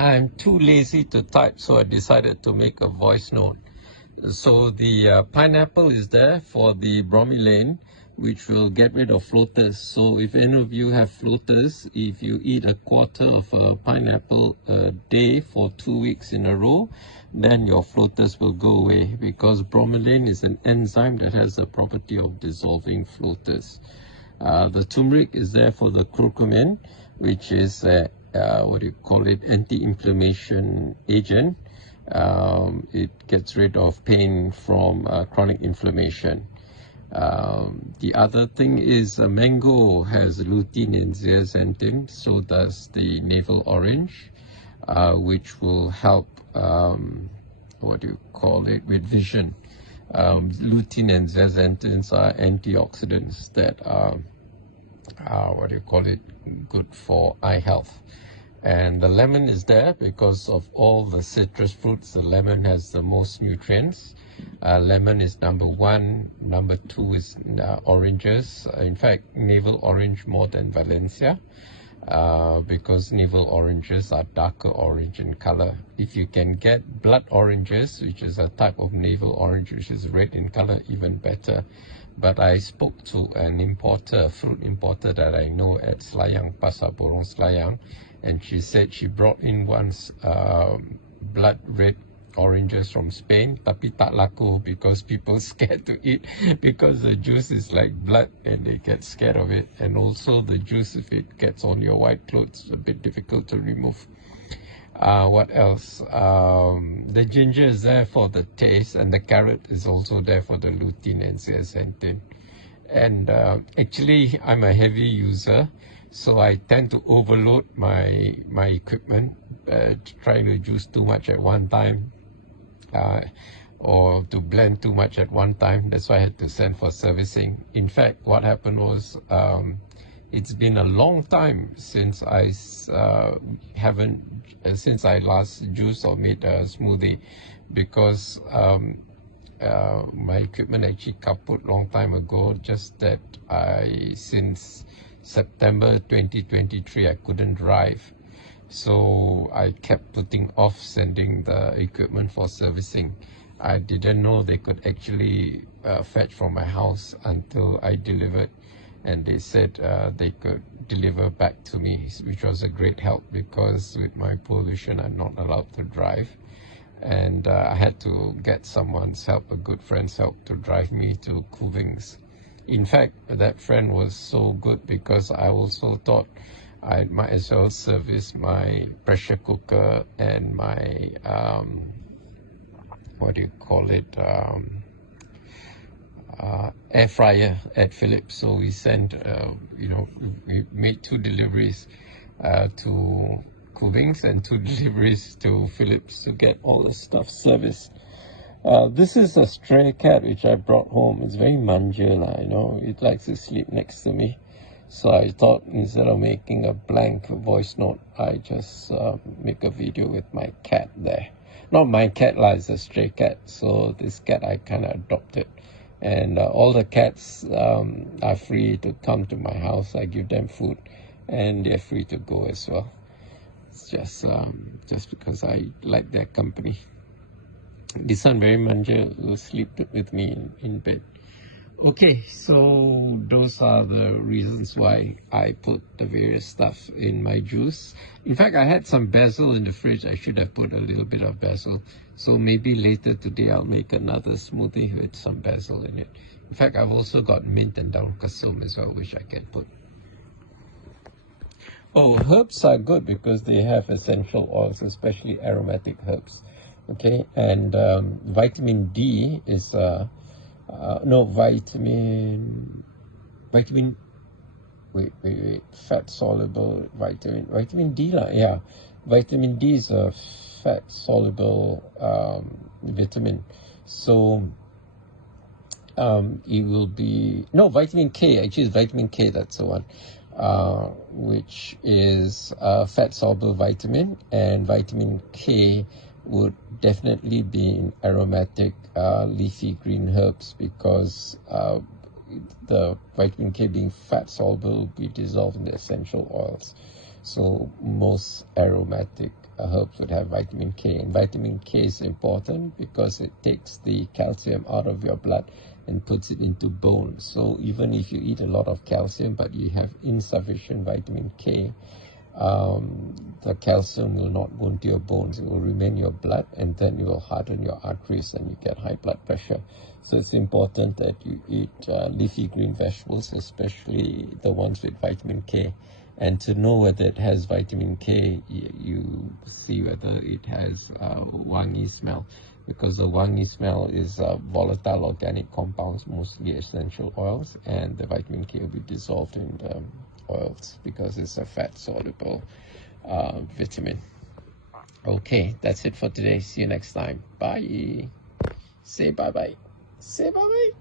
I'm too lazy to type, so I decided to make a voice note. So the pineapple is there for the bromelain, which will get rid of floaters. So if any of you have floaters, if you eat a quarter of a pineapple a day for 2 weeks in a row, then your floaters will go away, because bromelain is an enzyme that has the property of dissolving floaters. The turmeric is there for the curcumin, which is anti-inflammation agent. It gets rid of pain from chronic inflammation. The other thing is mango has lutein and zeaxanthin, so does the navel orange, which will help with vision. Lutein and zeaxanthins are antioxidants that are good for eye health. And the lemon is there because of all the citrus fruits. The lemon has the most nutrients. Lemon is number 1. Number 2 is oranges. In fact, navel orange more than Valencia, because navel oranges are darker orange in color. If you can get blood oranges, which is a type of navel orange which is red in color, even better. But I spoke to an importer, a fruit importer that I know at Selayang, Pasar Borong Selayang, and she said she brought in once blood red oranges from Spain, tapi tak laku because people scared to eat, because the juice is like blood and they get scared of it. And also the juice, if it gets on your white clothes, a bit difficult to remove. What else? The ginger is there for the taste, and the carrot is also there for the lutein and zeaxanthin. And actually, I'm a heavy user, so I tend to overload my equipment, try to juice too much at one time, or to blend too much at one time. That's why I had to send for servicing. In fact, what happened was, it's been a long time since since I last juiced or made a smoothie, because my equipment actually kaput long time ago. Just that since September 2023 I couldn't drive, so I kept putting off sending the equipment for servicing. I didn't know they could actually fetch from my house until I delivered, and they said they could deliver back to me, which was a great help, because with my pollution I'm not allowed to drive, and I had to get someone's help, a good friend's help, to drive me to Kuvings. In fact, that friend was so good because I also thought I might as well service my pressure cooker and my air fryer at Philips. So we sent, we made 2 deliveries to Kuvings and 2 deliveries to Philips to get all the stuff serviced. This is a stray cat which I brought home. It's very manja, it likes to sleep next to me. So I thought, instead of making a blank voice note, I just make a video with my cat there. Not my cat, it's a stray cat. So this cat I kind of adopted. And all the cats are free to come to my house. I give them food, and they're free to go as well. It's just because I like their company. This one, very manja, will sleep with me in bed. Okay, so those are the reasons why I put the various stuff in my juice. In fact, I had some basil in the fridge. I should have put a little bit of basil. So maybe later today I'll make another smoothie with some basil in it. In fact, I've also got mint and daun kasum as well, which I can put. Oh, herbs are good because they have essential oils, especially aromatic herbs. Okay, and vitamin D is fat soluble vitamin D vitamin D is a fat soluble vitamin. So it will be vitamin K. Actually, it's vitamin K, that's the one, which is a fat soluble vitamin, and vitamin K would definitely be in aromatic leafy green herbs, because the vitamin K, being fat soluble, will be dissolved in the essential oils. So most aromatic herbs would have vitamin K. And vitamin K is important because it takes the calcium out of your blood and puts it into bones. So even if you eat a lot of calcium but you have insufficient vitamin K, the calcium will not go into your bones. It will remain in your blood, and then you will harden your arteries and you get high blood pressure. So it's important that you eat leafy green vegetables, especially the ones with vitamin K. And to know whether it has vitamin K, you see whether it has wangi smell, because the wangi smell is volatile organic compounds, mostly essential oils, and the vitamin K will be dissolved in the oils because it's a fat soluble vitamin. Okay, that's it for today. See you next time. Bye. Say bye bye. Say bye bye.